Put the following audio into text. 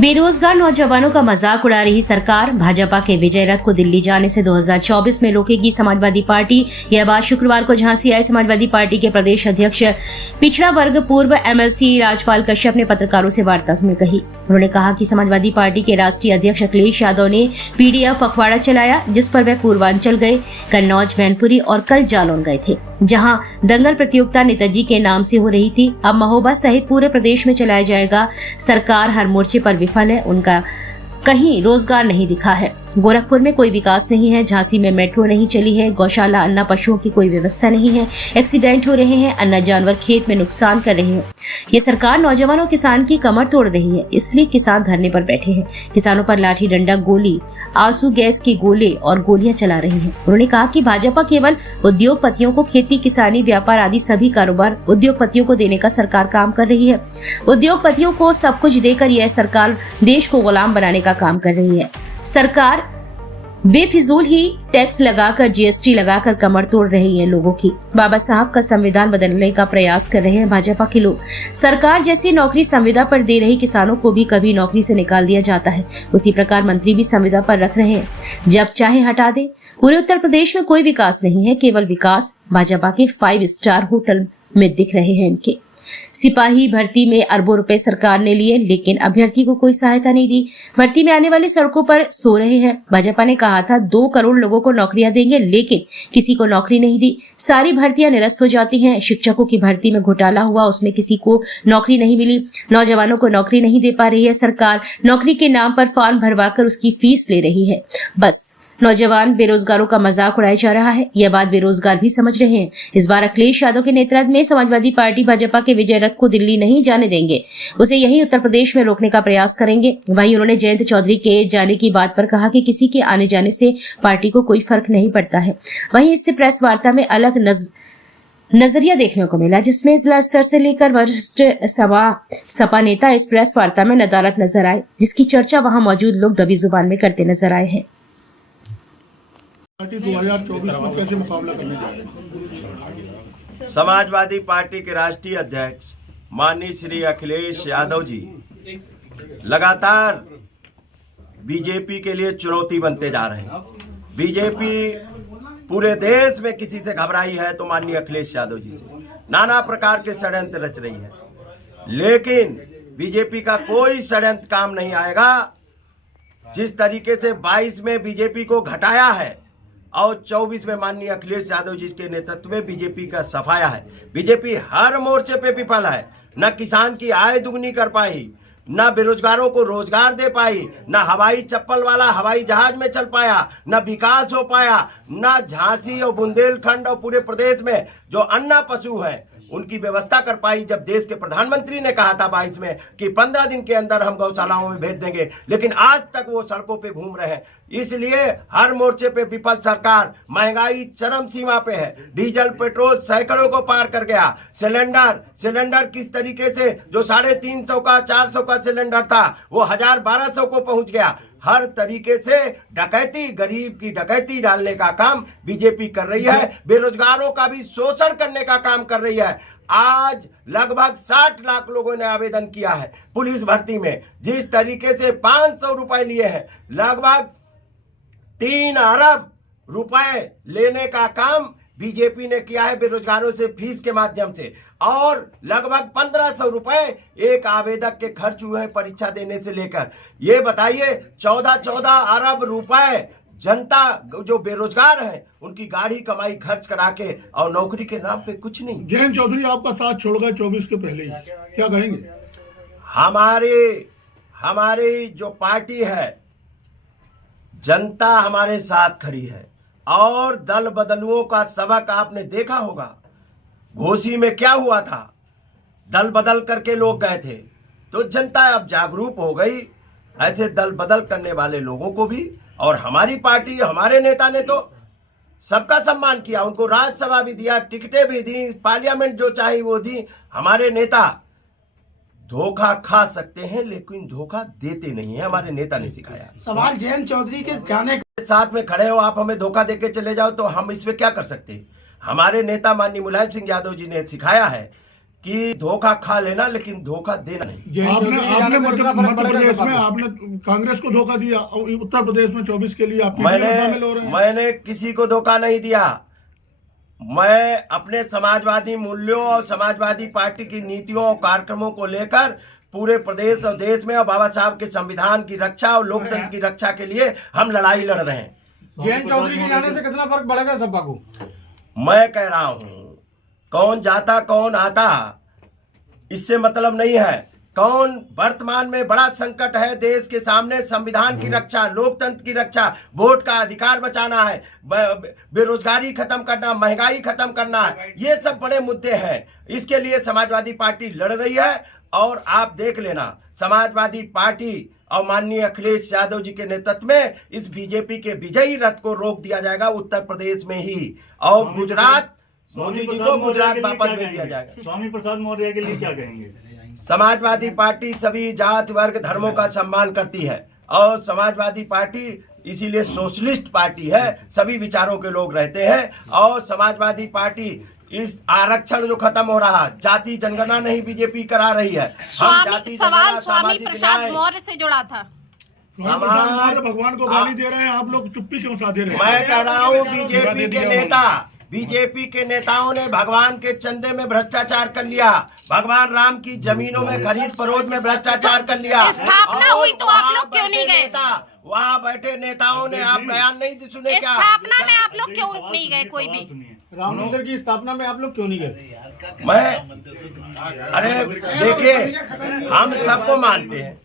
बेरोजगार नौजवानों का मजाक उड़ा रही सरकार भाजपा के विजय रथ को दिल्ली जाने से 2024 में रोकेगी समाजवादी पार्टी। यह बात शुक्रवार को झांसी आए समाजवादी पार्टी के प्रदेश अध्यक्ष पिछड़ा वर्ग पूर्व एमएलसी राजपाल कश्यप ने पत्रकारों से वार्ता में कही। उन्होंने कहा कि समाजवादी पार्टी के राष्ट्रीय अध्यक्ष अखिलेश यादव ने पीडीएफ पखवाड़ा चलाया, जिस पर वह पूर्वांचल गए, कन्नौज, मैनपुरी और कल जालौन गए थे, जहां दंगल प्रतियोगिता नेताजी के नाम से हो रही थी। अब महोबा सहित पूरे प्रदेश में चलाया जाएगा। सरकार हर मोर्चे पर विफल है, उनका कहीं रोजगार नहीं दिखा है। गोरखपुर में कोई विकास नहीं है, झांसी में मेट्रो नहीं चली है, गौशाला अन्ना पशुओं की कोई व्यवस्था नहीं है, एक्सीडेंट हो रहे हैं, अन्ना जानवर खेत में नुकसान कर रहे हैं। ये सरकार नौजवानों किसान की कमर तोड़ रही है, इसलिए किसान धरने पर बैठे हैं। किसानों पर लाठी डंडा, गोली, आंसू गैस के गोले और गोलियां चला रही है। उन्होंने कहा कि भाजपा केवल उद्योगपतियों को खेती, किसानी, व्यापार आदि सभी कारोबार उद्योगपतियों को देने का सरकार काम कर रही है। उद्योगपतियों को सब कुछ देकर यह सरकार देश को गुलाम बनाने का काम कर रही है। सरकार बेफिजूल ही टैक्स लगाकर, जीएसटी लगाकर कमर तोड़ रही है लोगों की। बाबा साहब का संविधान बदलने का प्रयास कर रहे हैं भाजपा के लोग। सरकार जैसी नौकरी संविदा पर दे रही किसानों को भी कभी नौकरी से निकाल दिया जाता है, उसी प्रकार मंत्री भी संविदा पर रख रहे हैं, जब चाहे हटा दे। पूरे उत्तर प्रदेश में कोई विकास नहीं है, केवल विकास भाजपा के 5 स्टार होटल में दिख रहे हैं इनके। सिपाही भर्ती में अरबों रुपए सरकार ने लिए, लेकिन अभ्यर्थी को कोई सहायता नहीं दी। भर्ती में आने वाले सड़कों पर सो रहे हैं। भाजपा ने कहा था 2 करोड़ लोगों को नौकरियां देंगे, लेकिन किसी को नौकरी नहीं दी। सारी भर्तियां निरस्त हो जाती हैं। शिक्षकों की भर्ती में घोटाला हुआ, उसमें किसी को नौकरी नहीं मिली। नौजवानों को नौकरी नहीं दे पा रही है सरकार। नौकरी के नाम पर फॉर्म भरवाकर उसकी फीस ले रही है। बस नौजवान बेरोजगारों का मजाक उड़ाया जा रहा है। यह बात बेरोजगार भी समझ रहे हैं। इस बार अखिलेश यादव के नेतृत्व में समाजवादी पार्टी भाजपा के विजय रथ को दिल्ली नहीं जाने देंगे, उसे यहीं उत्तर प्रदेश में रोकने का प्रयास करेंगे। वहीं उन्होंने जयंत चौधरी के जाने की बात पर कहा कि किसी के आने जाने से पार्टी को कोई फर्क नहीं पड़ता है। वहीं इससे प्रेस वार्ता में अलग नजरिया देखने को मिला, जिसमें जिला स्तर से लेकर वरिष्ठ सपा नेता इस प्रेस वार्ता में नदारद नजर आए, जिसकी चर्चा वहां मौजूद लोग दबी जुबान में करते नजर आए हैं। 2024 में कैसे मुकाबला करने जा रहे हैं? समाजवादी पार्टी के राष्ट्रीय अध्यक्ष माननीय श्री अखिलेश यादव जी लगातार बीजेपी के लिए चुनौती बनते जा रहे हैं। बीजेपी पूरे देश में किसी से घबराई है तो माननीय अखिलेश यादव जी से नाना प्रकार के षड्यंत्र रच रही है, लेकिन बीजेपी का कोई षड्यंत्र काम नहीं आएगा। जिस तरीके से 22 में बीजेपी को घटाया है और 24 में माननीय अखिलेश यादव जी के नेतृत्व में बीजेपी का सफाया है। बीजेपी हर मोर्चे पे विफल है। न किसान की आय दुगनी कर पाई, न बेरोजगारों को रोजगार दे पाई, न हवाई चप्पल वाला हवाई जहाज में चल पाया, न विकास हो पाया, न झांसी और बुंदेलखंड और पूरे प्रदेश में जो अन्ना पशु है उनकी व्यवस्था कर पाई। जब देश के प्रधानमंत्री ने कहा था 22 में कि 15 दिन के अंदर हम गौशालाओं में भेज देंगे, लेकिन आज तक वो सड़कों पे घूम रहे हैं। इसलिए हर मोर्चे पे विफल सरकार। महंगाई चरम सीमा पे है। डीजल पेट्रोल सैकड़ों को पार कर गया। सिलेंडर किस तरीके से जो 350 का 400 का सिलेंडर था वो 1000-1200 को पहुंच गया। हर तरीके से डकैती, गरीब की डकैती डालने का काम बीजेपी कर रही है। बेरोजगारों का भी शोषण करने का काम कर रही है। आज लगभग 60 लाख लोगों ने आवेदन किया है पुलिस भर्ती में। जिस तरीके से 500 रुपए लिए हैं, लगभग 3 अरब रुपए लेने का काम बीजेपी ने किया है बेरोजगारों से फीस के माध्यम से, और लगभग 1500 रुपए एक आवेदक के खर्च हुए हैं परीक्षा देने से लेकर। ये बताइए 14 अरब रुपए जनता जो बेरोजगार है उनकी गाड़ी कमाई खर्च करा के, और नौकरी के नाम पे कुछ नहीं। जयंत चौधरी आपका साथ छोड़ गए 24 के पहले ही, क्या कहेंगे? हमारी जो पार्टी है, जनता हमारे साथ खड़ी है, और दल बदलुओं का सबक आपने देखा होगा। घोसी में क्या हुआ था? दल बदल करके लोग गए थे, तो जनता अब जागरूक हो गई। ऐसे दल बदल करने वाले लोगों को भी, और हमारी पार्टी, हमारे नेता ने तो सबका सम्मान किया, उनको राज्यसभा भी दिया, टिकटें भी दी, पार्लियामेंट जो चाहिए वो दी। हमारे नेता धोखा खा सकते हैं लेकिन धोखा देते नहीं है, हमारे नेता ने सिखाया। सवाल जयंत चौधरी के जाने के साथ में खड़े हो, आप हमें धोखा देके चले जाओ तो हम इस पे क्या कर सकते हैं? हमारे नेता माननीय मुलायम सिंह यादव जी ने सिखाया है कि धोखा खा लेना लेकिन धोखा देना नहीं। आपने मध्य प्रदेश में आपने कांग्रेस को धोखा दिया और उत्तर प्रदेश में 24 के लिए आप शामिल हो रहे हैं। मैंने किसी को धोखा नहीं दिया। मैं अपने समाजवादी मूल्यों और समाजवादी पार्टी की नीतियों और कार्यक्रमों को लेकर पूरे प्रदेश और देश में और बाबा साहब के संविधान की रक्षा और लोकतंत्र की रक्षा के लिए हम लड़ाई लड़ रहे हैं। जयंत चौधरी के जाने से कितना फर्क पड़ेगा सपा को? मैं कह रहा हूं कौन जाता कौन आता इससे मतलब नहीं है। कौन वर्तमान में बड़ा संकट है देश के सामने, संविधान की रक्षा, लोकतंत्र की रक्षा, वोट का अधिकार बचाना है, बेरोजगारी खत्म करना, महंगाई खत्म करना है, ये सब बड़े मुद्दे हैं। इसके लिए समाजवादी पार्टी लड़ रही है और आप देख लेना समाजवादी पार्टी और माननीय अखिलेश यादव जी के नेतृत्व में इस बीजेपी के विजयी रथ को रोक दिया जाएगा उत्तर प्रदेश में ही, और गुजरात मोदी जी को गुजरात वापस भेज दिया जाएगा। स्वामी प्रसाद मौर्य के लिए क्या कहेंगे? समाजवादी पार्टी सभी जाति वर्ग धर्मों का सम्मान करती है और समाजवादी पार्टी इसीलिए सोशलिस्ट पार्टी है, सभी विचारों के लोग रहते हैं। और समाजवादी पार्टी इस आरक्षण जो खत्म हो रहा, जाति जनगणना नहीं बीजेपी करा रही है। सवाल स्वामी प्रसाद मौर्य से जुड़ा था। भगवान को गाली दे रहे हैं आप लोग, चुप्पी क्यों साधे रहे हैं? मैं कह रहा हूँ बीजेपी के नेताओं ने भगवान के चंदे में भ्रष्टाचार कर लिया, भगवान राम की जमीनों में खरीद फरोख्त में भ्रष्टाचार कर लिया। स्थापना हुई तो आप लोग क्यों नहीं गए? वहाँ बैठे नेताओं ने आप बयान नहीं सुने क्या? स्थापना में आप लोग क्यों नहीं गए? कोई भी राम मंदिर की स्थापना में आप लोग क्यों नहीं गए? अरे देखिए हम सबको मानते हैं,